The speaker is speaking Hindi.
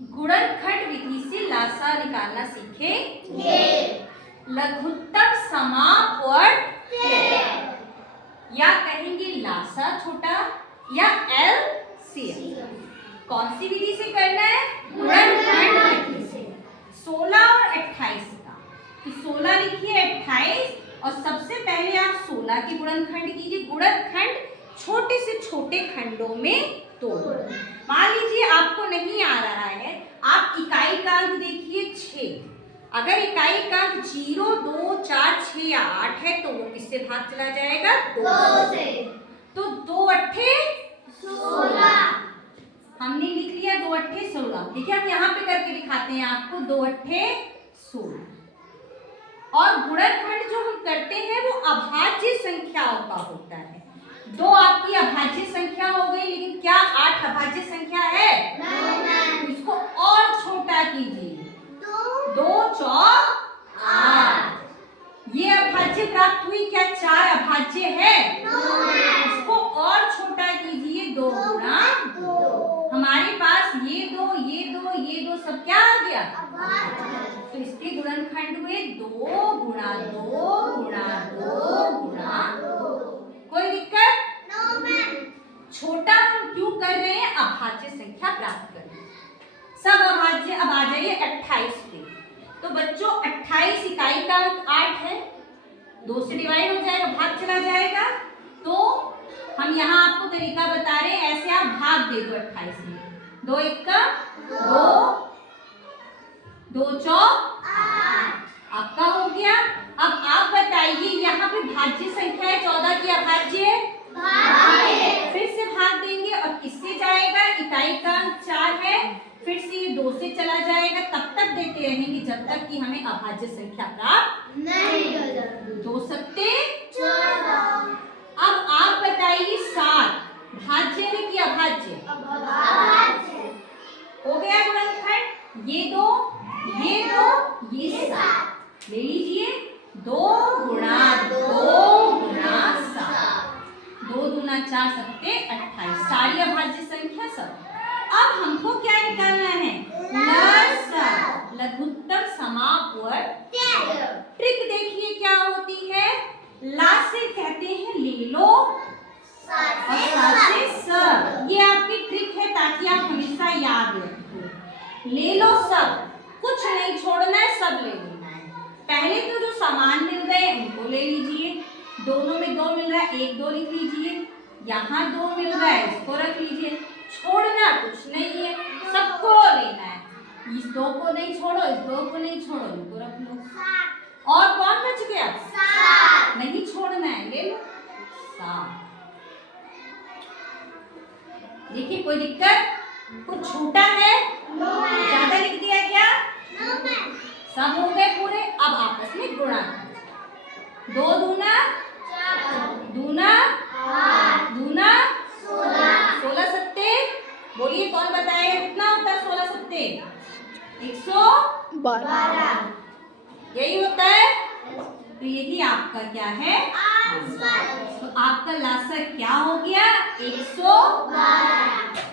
गुणनखंड विधि से लासा निकालना सीखेंगे। लघुत्तम समापवर्त या कहेंगे लासा छोटा या एलसीएम। कौन सी विधि से करना है? गुणनखंड विधि से। 16 और 28 का, तो 16 लिखिए 28 और सबसे पहले आप 16 के गुणनखंड कीजिए। गुणनखंड छोटे से छोटे खंडों में तोड़। मान लीजिए आपको नहीं आ रहा है, आप इकाई का अंक देखिए 6। अगर इकाई का अंक 0, 2, 4, 6 या 8 है तो वो किससे भाग चला जाएगा? 2 से। तो 2 अट्ठे 16। हमने लिख लिया 2 अट्ठे 16। देखिए हम यहाँ पे करके दिखाते हैं आपको। 2 अट्ठे 16। और गुणनखंड जो हम करते हैं वो अभाज्य संख्याओं का होता है। 2 आपकी अभाज्य संख्या हो गई, लेकिन क्या 8 अभाज्य संख्या है? नहीं। इसको और छोटा कीजिए। 2 चौक 8। ये अभाज्य प्राप्त हुई। क्या 4 अभाज्य है? इसको और छोटा कीजिए। 2 गुणा 2। हमारे पास ये 2, ये 2, ये 2 सब क्या आ गया? तो इसके गुणनखंड हुए 2 गुणा 2 गुणा 2 गुणा 2। कोई दिक्कत? छोटा हम क्यों कर रहे हैं? अभाज्य संख्या प्राप्त कर रहे हैं। सब अभाज्य। अब आ जाइए 28 पे। तो बच्चों 28 इकाई का अंक 8 है, 2 से डिवाइड हो जाएगा, भाग चला जाएगा। तो हम यहाँ आपको तरीका बता रहे हैं, ऐसे आप भाग दे दो 28 में। 2 1 2, 2 चौक 8 आपका हो गया। अब आप बताइए यहाँ पे भाज्य संख्या है 14 की अभाज्य? फिर से भाग देंगे और किससे जाएगा? इकाई का अंक 4 है, फिर से ये 2 से चला जाएगा। तब तक देते रहेंगे जब तक कि हमें अभाज्य संख्या प्राप्त नहीं हो जाती। 2 सत्ते 14। अब आप बताइए 7 भाज्य है कि अभाज्य? हो गया गुणनखंड। ये 2, ये 2, ये 7 ले लीजिए। 2 गुणा 2 गुणा 7। 2 दूना 4 सत्ते 28। सारी अभाज्य संख्या सब। अब हमको क्या निकालना है? लसा, लघुत्तम समापवर्त। ट्रिक देखिए क्या होती है। ला से कहते हैं ले लो और सा से सब। ये आपकी ट्रिक है ताकि आप हमेशा याद रखें। ले लो सब, कुछ नहीं छोड़ना है, सब ले लेना है। पहले तो जो सामान मिल गए उनको ले लीजिए। दोनों में 2 मिल रहा है, 1 2 लिख लीजिए। यहाँ 2 मिल रहा है, इसको रख लीजिए। छोड़ना कुछ नहीं है, सबको लेना है। इस 2 को नहीं छोड़ो, इस 2 को नहीं छोड़ो, इनको रख लो। और कौन बच गया? 7। नहीं छोड़ना है, ले लो 7। देखिए कोई दिक्कत? कुछ छूटा है? ज्यादा लिख दिया क्या? सब हो गए पूरे। अब आपस में गुणा। 2 दूना दूना दूना 16 सत्ते। बोलिए कौन बताएगा कितना होता है 16 सत्ते? 112। यही होता है। तो यही आपका क्या है? तो आपका लासा क्या हो गया? 112।